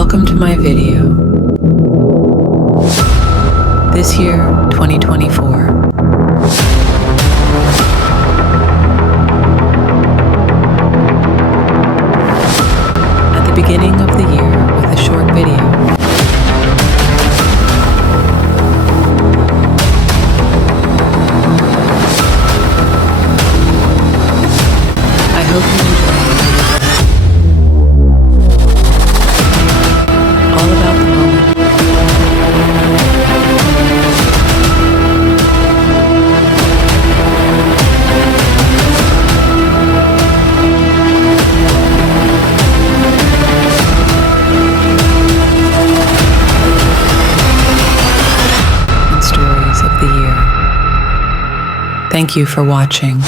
Welcome to my video. This year, 2024. At the beginning of the year with a short video. I hope you enjoy it. All about the moment. And stories of the year. Thank you for watching.